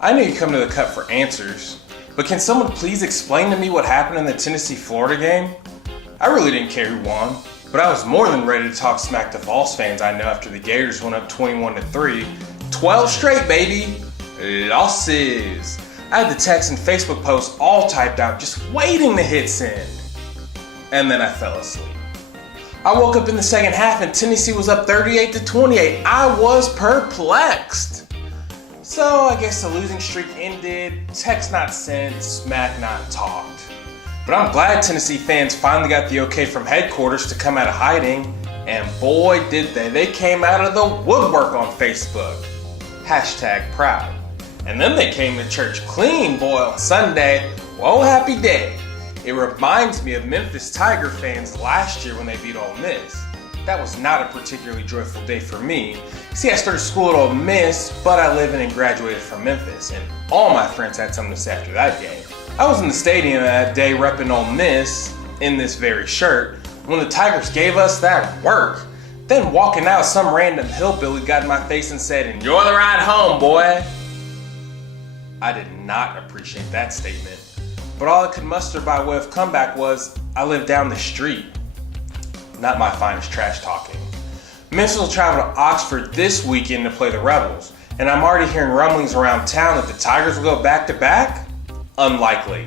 I know you come to the Cut for answers, but can someone please explain to me what happened in the Tennessee-Florida game? I really didn't care who won, but I was more than ready to talk smack to Vols fans I know after the Gators went up 21-3. 12 straight, baby! Losses! I had the text and Facebook posts all typed out, just waiting to hit send. And then I fell asleep. I woke up in the second half and Tennessee was up 38-28. I was perplexed. So I guess the losing streak ended, text not sent, smack not talked. But I'm glad Tennessee fans finally got the okay from headquarters to come out of hiding. And boy did they. They came out of the woodwork on Facebook. #proud. And then they came to church clean, boy, on Sunday. Whoa, happy day. It reminds me of Memphis Tiger fans last year when they beat Ole Miss. That was not a particularly joyful day for me. See, I started school at Ole Miss, but I live in and graduated from Memphis, and all my friends had something to say after that game. I was in the stadium that day repping Ole Miss in this very shirt when the Tigers gave us that work. Then walking out, some random hillbilly got in my face and said, "Enjoy the ride home, boy." I did not appreciate that statement, but all I could muster by way of comeback was, I live down the street. Not my finest trash talking. Memphis will travel to Oxford this weekend to play the Rebels, and I'm already hearing rumblings around town that the Tigers will go back-to-back? Unlikely.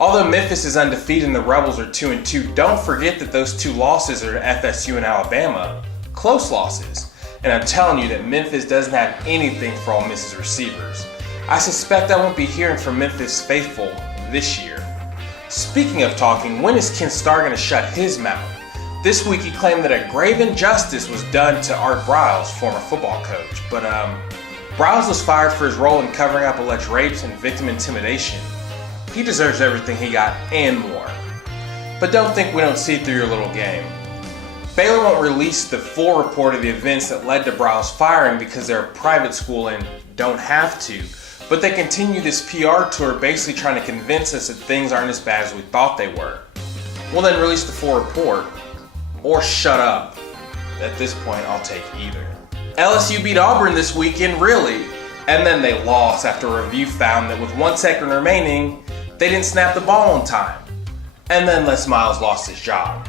Although Memphis is undefeated and the Rebels are 2-2, don't forget that those two losses are to FSU and Alabama. Close losses. And I'm telling you that Memphis doesn't have anything for Ole Miss's receivers. I suspect I won't be hearing from Memphis faithful this year. Speaking of talking, when is Ken Starr going to shut his mouth? This week he claimed that a grave injustice was done to Art Briles, former football coach. But Briles was fired for his role in covering up alleged rapes and victim intimidation. He deserves everything he got and more. But don't think we don't see through your little game. Baylor won't release the full report of the events that led to Briles' firing because they're a private school and don't have to. But they continue this PR tour basically trying to convince us that things aren't as bad as we thought they were. Well then release the full report. Or shut up. At this point, I'll take either. LSU beat Auburn this weekend, really. And then they lost after a review found that with 1 second remaining, they didn't snap the ball on time. And then Les Miles lost his job.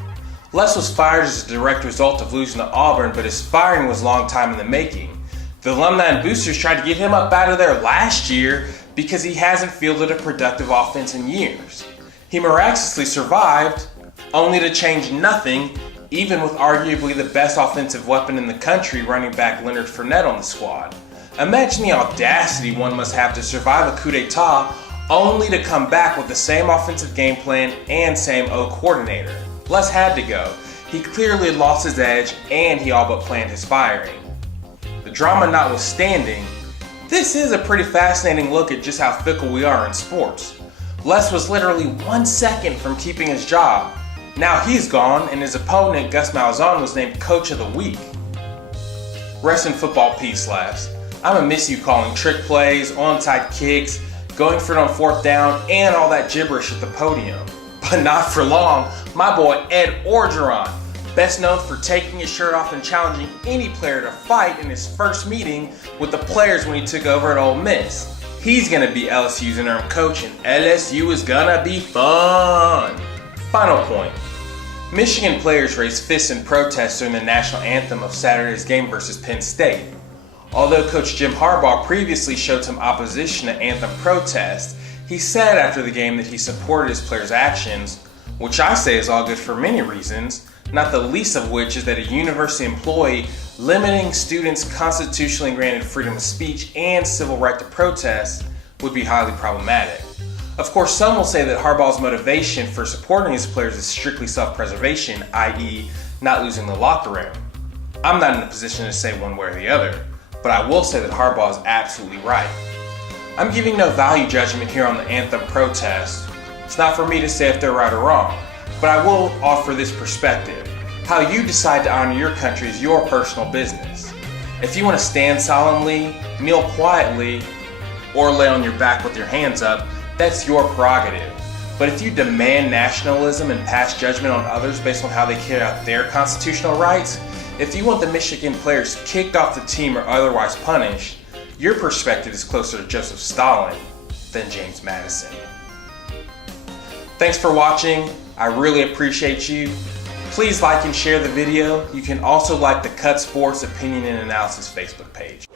Les was fired as a direct result of losing to Auburn, but his firing was a long time in the making. The alumni and boosters tried to get him up out of there last year because he hasn't fielded a productive offense in years. He miraculously survived, only to change nothing, even with arguably the best offensive weapon in the country, running back Leonard Fournette, on the squad. Imagine the audacity one must have to survive a coup d'etat only to come back with the same offensive game plan and same O coordinator. Les had to go. He clearly had lost his edge and he all but planned his firing. The drama notwithstanding, this is a pretty fascinating look at just how fickle we are in sports. Les was literally 1 second from keeping his job. Now he's gone, and his opponent, Gus Malzahn, was named Coach of the Week. Rest in football peace, laughs. I'ma miss you calling trick plays, onside kicks, going for it on 4th down, and all that gibberish at the podium. But not for long, my boy Ed Orgeron, best known for taking his shirt off and challenging any player to fight in his first meeting with the players when he took over at Ole Miss. He's gonna be LSU's interim coach, and LSU is gonna be fun. Final point. Michigan players raised fists in protest during the national anthem of Saturday's game versus Penn State. Although Coach Jim Harbaugh previously showed some opposition to anthem protests, he said after the game that he supported his players' actions, which I say is all good for many reasons, not the least of which is that a university employee limiting students' constitutionally granted freedom of speech and civil right to protest would be highly problematic. Of course, some will say that Harbaugh's motivation for supporting his players is strictly self-preservation, i.e. not losing the locker room. I'm not in a position to say one way or the other, but I will say that Harbaugh is absolutely right. I'm giving no value judgment here on the anthem protest. It's not for me to say if they're right or wrong, but I will offer this perspective. How you decide to honor your country is your personal business. If you want to stand solemnly, kneel quietly, or lay on your back with your hands up, that's your prerogative. But if you demand nationalism and pass judgment on others based on how they carry out their constitutional rights, if you want the Michigan players kicked off the team or otherwise punished, your perspective is closer to Joseph Stalin than James Madison. Thanks for watching. I really appreciate you. Please like and share the video. You can also like the Cut Sports Opinion and Analysis Facebook page.